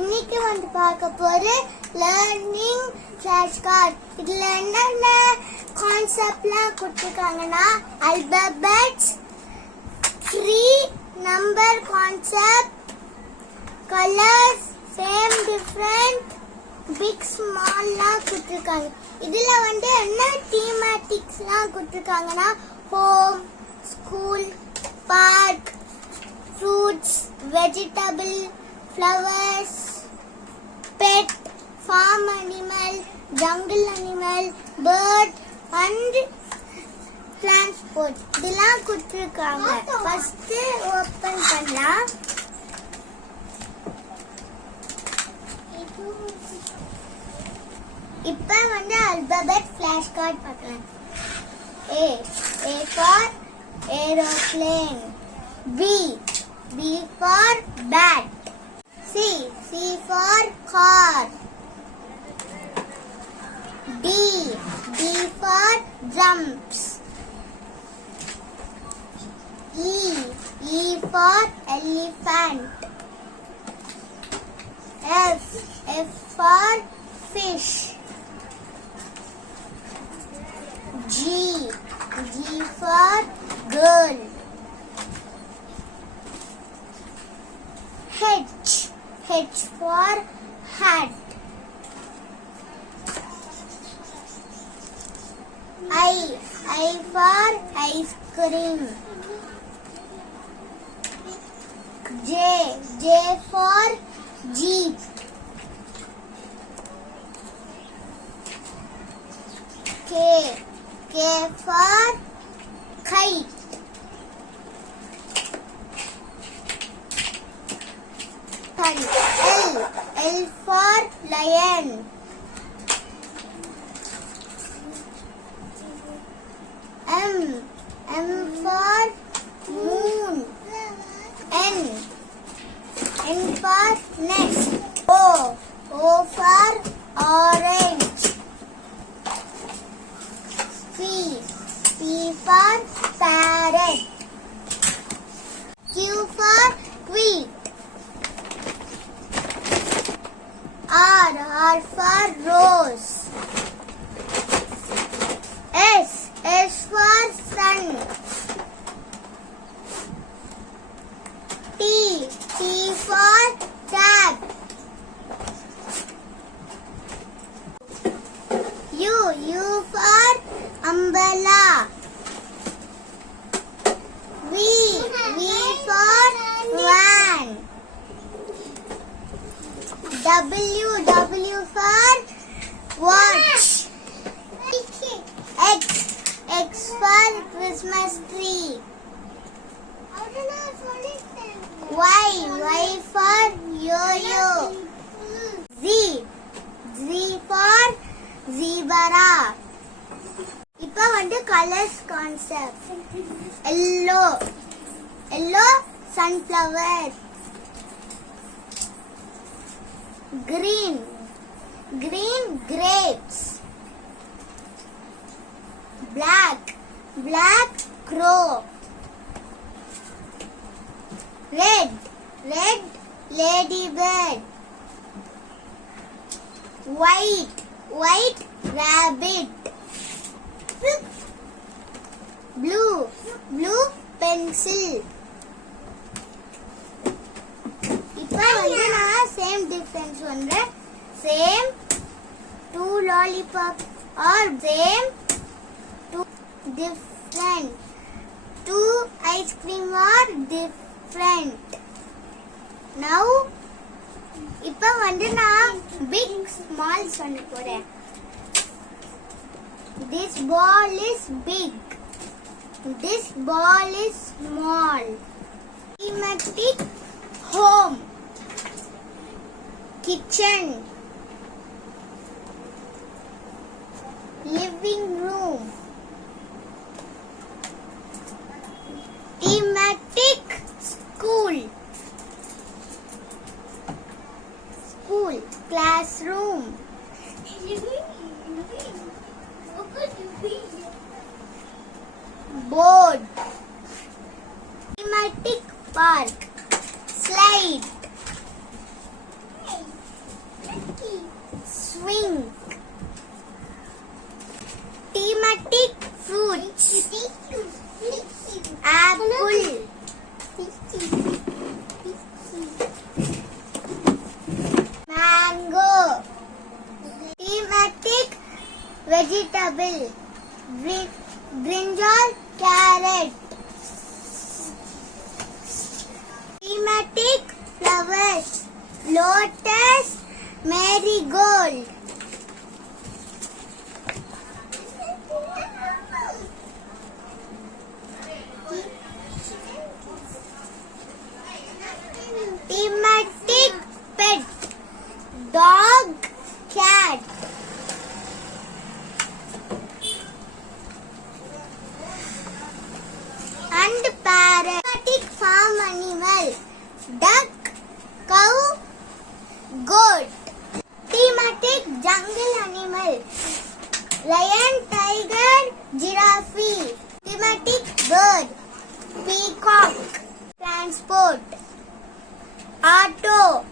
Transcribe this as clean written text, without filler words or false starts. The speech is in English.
இன்னைக்கு வந்து பார்க்க போற learning flashcard. இதுல என்னென்ன கான்செப்ட்லாம் கொடுத்திருக்காங்கன்னா alphabets, free number concept, colors, same different, big small லாம் கொடுத்திருக்காங்க. இதுல வந்து என்ன thematicsலாம் கொடுத்திருக்காங்கன்னா home, school, park, fruits, vegetable, flowers, pet, farm animal, jungle animal, bird and transport. இதெல்லாம் கொடுத்திருக்காங்க. ஃபர்ஸ்ட் ஓபன் பண்ணலாம். இப்போ வந்து alphabet flashcard பார்க்கலாம். A for aeroplane. B for bat. C for car. D for drums. E for elephant. F for fish. G for girl. H for hat. I for ice cream. J for jeep. K for kite. L for lion. M for moon. N for nest. O for orange. P for parrot. Q for quilt. R for rose. S for sun. T for tap. U for umbrella. V for van. W for watch. X for Christmas tree. Y for yo-yo. Z for zebra. இப்போ வந்து colors concept. Yellow sunflower. Green grapes. Black crow. Red ladybird. White rabbit. Blue pencil. இப்போ வந்து நான் same difference பண்றேன். Same two lollipop or same two different. Two ice cream are different. Now இப்போ வந்து நான் big small சொல்ல போறேன். This ball is big. This ball is small. Thematic home. Kitchen. Living room. Thematic school. Classroom. Board. Thematic park. Slide. vegetable. Brinjal, carrot. Thematic flowers. Lotus, marigold. Thematic pet. Dog, cat. And parrot. Thematic farm animal. Duck, cow, goat. Thematic jungle animal. Lion, tiger, giraffe. Thematic bird. Peacock. Transport. Auto.